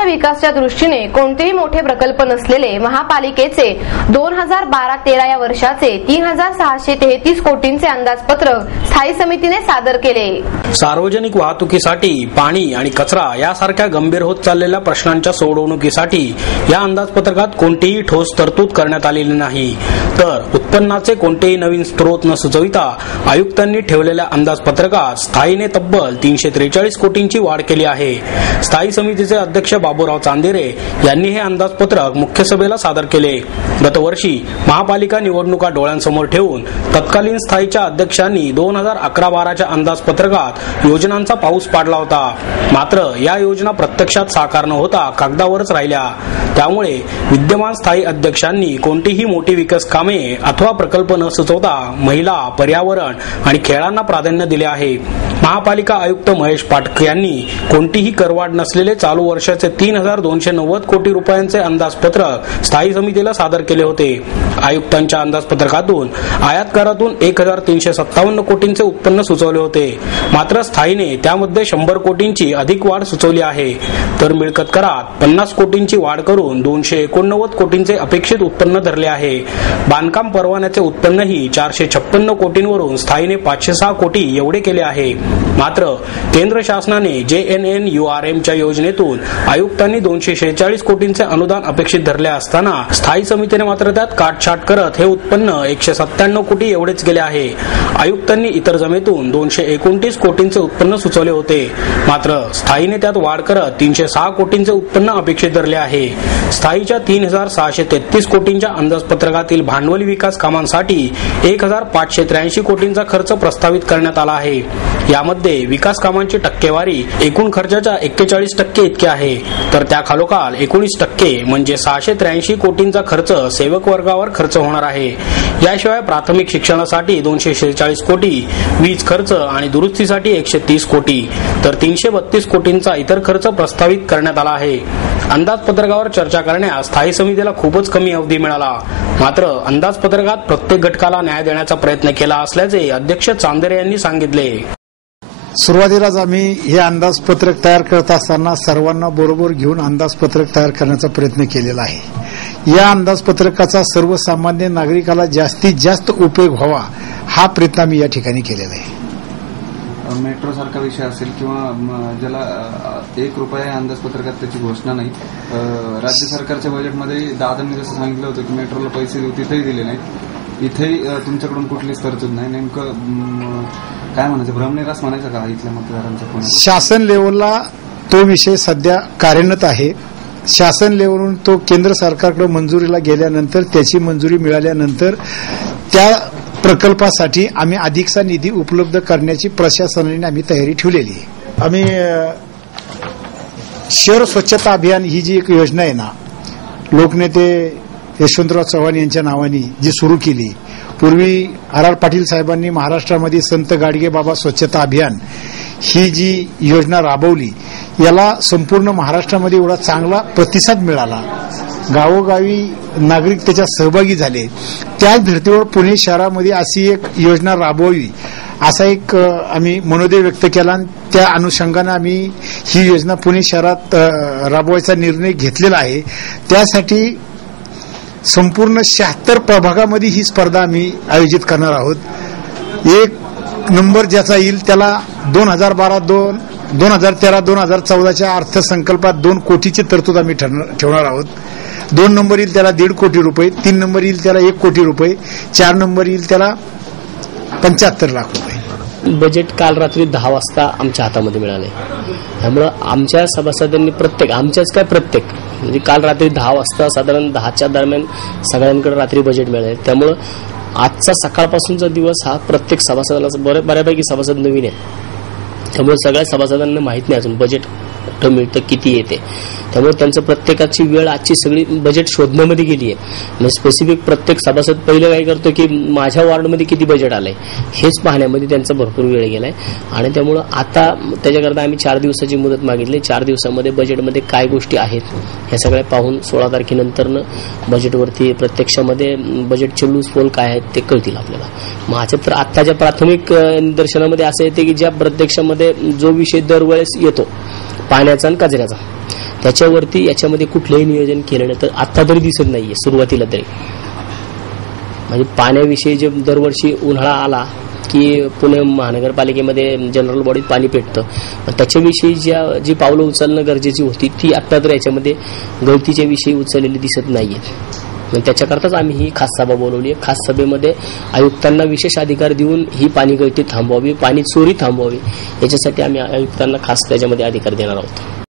शहराच्या विकासाच्या दृष्टीने कोणतेही मोठे प्रकल्प नसलेले महापालिकेचे 2012-13 या वर्षाचे 3633 कोटींचे अंदाजपत्रक स्थायी समितीने सादर केले. सार्वजनिक वाहतुकीसाठी, पाणी आणि कचरा यासारख्या गंभीर होत चाललेल्या प्रश्नांच्या सोडवणुकीसाठी या अंदाजपत्रकात कोणतीही ठोस तरतूद करण्यात आलेली नाही. तर उत्पन्नाचे कोणतेही नवीन स्रोत न सुचविता आयुक्तांनी ठेवलेल्या अंदाजपत्रकात स्थायीने तब्बल 343 कोटींची वाढ केली आहे. स्थायी समितीचे अध्यक्ष बाबूराव चांदेरे यांनी हे अंदाजपत्रक मुख्य सभेला सादर केले. गतवर्षी महापालिका निवडणुका डोळ्यांसमोर ठेवून तत्कालीन स्थायीच्या अध्यक्षांनी 2011-12च्या अंदाजपत्रकात योजनांचा पाऊस पाडला होता. मात्र या योजना प्रत्यक्षात साकार न होता कागदावरच राहिल्या. त्यामुळे विद्यमान स्थायी अध्यक्षांनी कोणतीही मोठी विकास कामे अथवा प्रकल्प न सुचवता महिला, पर्यावरण आणि खेळांना प्राधान्य दिले आहे. महापालिका आयुक्त महेश पाटक यांनी कोणतीही करवाढ नसलेले चालू वर्षाचे 3290 कोटी रुपयांचे अंदाजपत्रक स्थायी समितीला सादर केले होते. आयुक्तांच्या अंदाजपत्रकातून आयातकारातून 1357 कोटींचे उत्पन्न सुचवले होते. मात्र स्थायीने त्यामध्ये 100 कोटींची अधिक वाढ सुचवली आहे. तर मिळकत करात 50 कोटींची वाढ करून 289 कोटींचे अपेक्षित उत्पन्न धरले आहे. बांधकाम परवान्याचे उत्पन्नही 456 कोटींवरून स्थायीने 506 कोटी एवढे केले आहे. मात्र केंद्र शासनाने JNNURMच्या योजनेतून आयुक्तांनी 246 कोटींचे अनुदान अपेक्षित धरले असताना स्थायी समितीने मात्र त्यात काटछाट करत हे उत्पन्न 197 कोटी एवढेच केले आहे. आयुक्तांनी इतर जमेतून 229 कोटींचे उत्पन्न सुचवले होते. मात्र स्थायीने त्यात वाढ करत 306 कोटींचे उत्पन्न अपेक्षित धरले आहे. स्थायीच्या 3633 कोटींच्या अंदाजपत्रकातील भांडवली विकास कामांसाठी 1583 कोटींचा खर्च प्रस्तावित करण्यात आला आहे. यामध्ये विकास कामांची टक्केवारी एकूण खर्चाच्या 41% इतकी आहे. तर त्याखालोखाल 19% म्हणजे 683 कोटींचा खर्च सेवक वर्गावर खर्च होणार आहे. याशिवाय प्राथमिक शिक्षणासाठी 246 कोटी, वीज खर्च आणि दुरुस्तीसाठी 130 कोटी तर 332 कोटींचा इतर खर्च प्रस्तावित करण्यात आला आहे. अंदाजपत्रकावर चर्चा करण्यास स्थायी समितीला खूपच कमी अवधी मिळाला. मात्र अंदाजपत्रकात प्रत्येक घटकाला न्याय देण्याचा प्रयत्न केला असल्याचे अध्यक्ष चांदेरे यांनी सांगितले. सुरुवातीलाच आम्ही हे अंदाजपत्रक तयार करत असताना सर्वांना बरोबर घेऊन अंदाजपत्रक तयार करण्याचा प्रयत्न केलेला आहे. या अंदाजपत्रकाचा सर्वसामान्य नागरिकाला जास्तीत जास्त उपयोग व्हावा हा प्रयत्न आम्ही या ठिकाणी केलेला आहे. मेट्रो सारखा विषय असेल किंवा ज्याला 1 रुपया अंदाजपत्रकात त्याची घोषणा नाही. राज्य सरकारच्या बजेटमध्ये दादांनी जसं सांगितलं होतं की मेट्रोला पैसे देऊ, तिथेही दिले नाहीत. इथेही तुमच्याकडून कुठलीच तरतूद नाही. नेमकं काय म्हणायचं, भ्रमनिरास म्हणायचं का इथल्या मतदारांचा? शासन लेवलला तो विषय सध्या कार्यरत आहे. शासन लेवलवरून तो केंद्र सरकारकडे मंजुरीला गेल्यानंतर त्याची मंजुरी मिळाल्यानंतर त्या प्रकल्पासाठी आम्ही अधिकचा निधी उपलब्ध करण्याची प्रशासनाने आम्ही तयारी ठेवलेली आहे. आम्ही शहर स्वच्छता अभियान ही जी एक योजना आहे ना, लोकनेते यशवंतराव चव्हाण यांच्या नावाने जी सुरू केली. पूर्वी आर पाटील साहेबांनी महाराष्ट्रामध्ये संत गाडगे बाबा स्वच्छता अभियान ही जी योजना राबवली, याला संपूर्ण महाराष्ट्रामध्ये एवढा चांगला प्रतिसाद मिळाला. गावोगावी नागरिक त्याच्यात सहभागी झाले. त्याच धर्तीवर पुणे शहरामध्ये अशी एक योजना राबवावी असा एक आम्ही मनोदय व्यक्त केला. त्या अनुषंगाने आम्ही ही योजना पुणे शहरात राबवायचा निर्णय घेतलेला आहे. त्यासाठी संपूर्ण 76 प्रभागामध्ये ही स्पर्धा आम्ही आयोजित करणार आहोत. 1 नंबर ज्याचा येईल त्याला 2013-2014च्या अर्थसंकल्पात 2 कोटीची तरतूद आम्ही ठेवणार आहोत. 2 नंबर येईल त्याला 1.5 कोटी रुपये, 3 नंबर येईल त्याला 1 कोटी रुपये, 4 नंबर येईल त्याला 75 लाख रुपये. बजेट काल रात्री 10 वाजता आमच्या हातामध्ये मिळाले. त्यामुळे आमच्या सभासदांनी प्रत्येक म्हणजे काल रात्री 10 वाजता साधारण 10च्या दरम्यान सगळ्यांकडे रात्री बजेट मिळाले. त्यामुळे आजचा सकाळपासूनचा दिवस हा प्रत्येक सभासदाला बऱ्यापैकी सभासद नवीन आहे. त्यामुळे सगळ्या सभासदांना माहित नाही अजून बजेट कुठं मिळतं, किती येते. त्यामुळे त्यांचं प्रत्येकाची वेळ आजची सगळी बजेट शोधण्यामध्ये गेली आहे. म्हणजे स्पेसिफिक प्रत्येक सभासद पहिलं काय करतो की माझ्या वॉर्डमध्ये किती बजेट आलंय हेच पाहण्यामध्ये त्यांचा भरपूर वेळ गेलाय. आणि त्यामुळं आता त्याच्याकरता आम्ही 4 दिवसाची मुदत मागितली. 4 दिवसामध्ये बजेटमध्ये काय गोष्टी आहेत ह्या सगळ्या पाहून 16 तारखेनंतरनं बजेटवरती प्रत्यक्षामध्ये बजेटचे लूज पोल काय आहेत ते कळतील आपल्याला. माझ्या तर आत्ताच्या प्राथमिक निदर्शनामध्ये असं येते की ज्या प्रत्यक्षामध्ये जो विषय दरवेळेस येतो पाण्याचा आणि कचऱ्याचा, त्याच्यावरती याच्यामध्ये कुठलंही नियोजन केलं नाही, तर आता तरी दिसत नाहीये सुरुवातीला तरी. म्हणजे पाण्याविषयी जे दरवर्षी उन्हाळा आला की पुणे महानगरपालिकेमध्ये जनरल बॉडीत पाणी पेटतं, त्याच्याविषयी जी पावलं उचलणं गरजेची होती ती आता तर याच्यामध्ये गळतीच्या विषयी उचललेली दिसत नाहीये. त्याच्याकरताच आम्ही ही खास सभा बोलवली आहे. खास सभेमध्ये आयुक्तांना विशेष अधिकार देऊन ही पाणी गळती थांबवावी, पाणी चोरी थांबवावी, याच्यासाठी आम्ही आयुक्तांना खास त्याच्यामध्ये अधिकार देणार आहोत.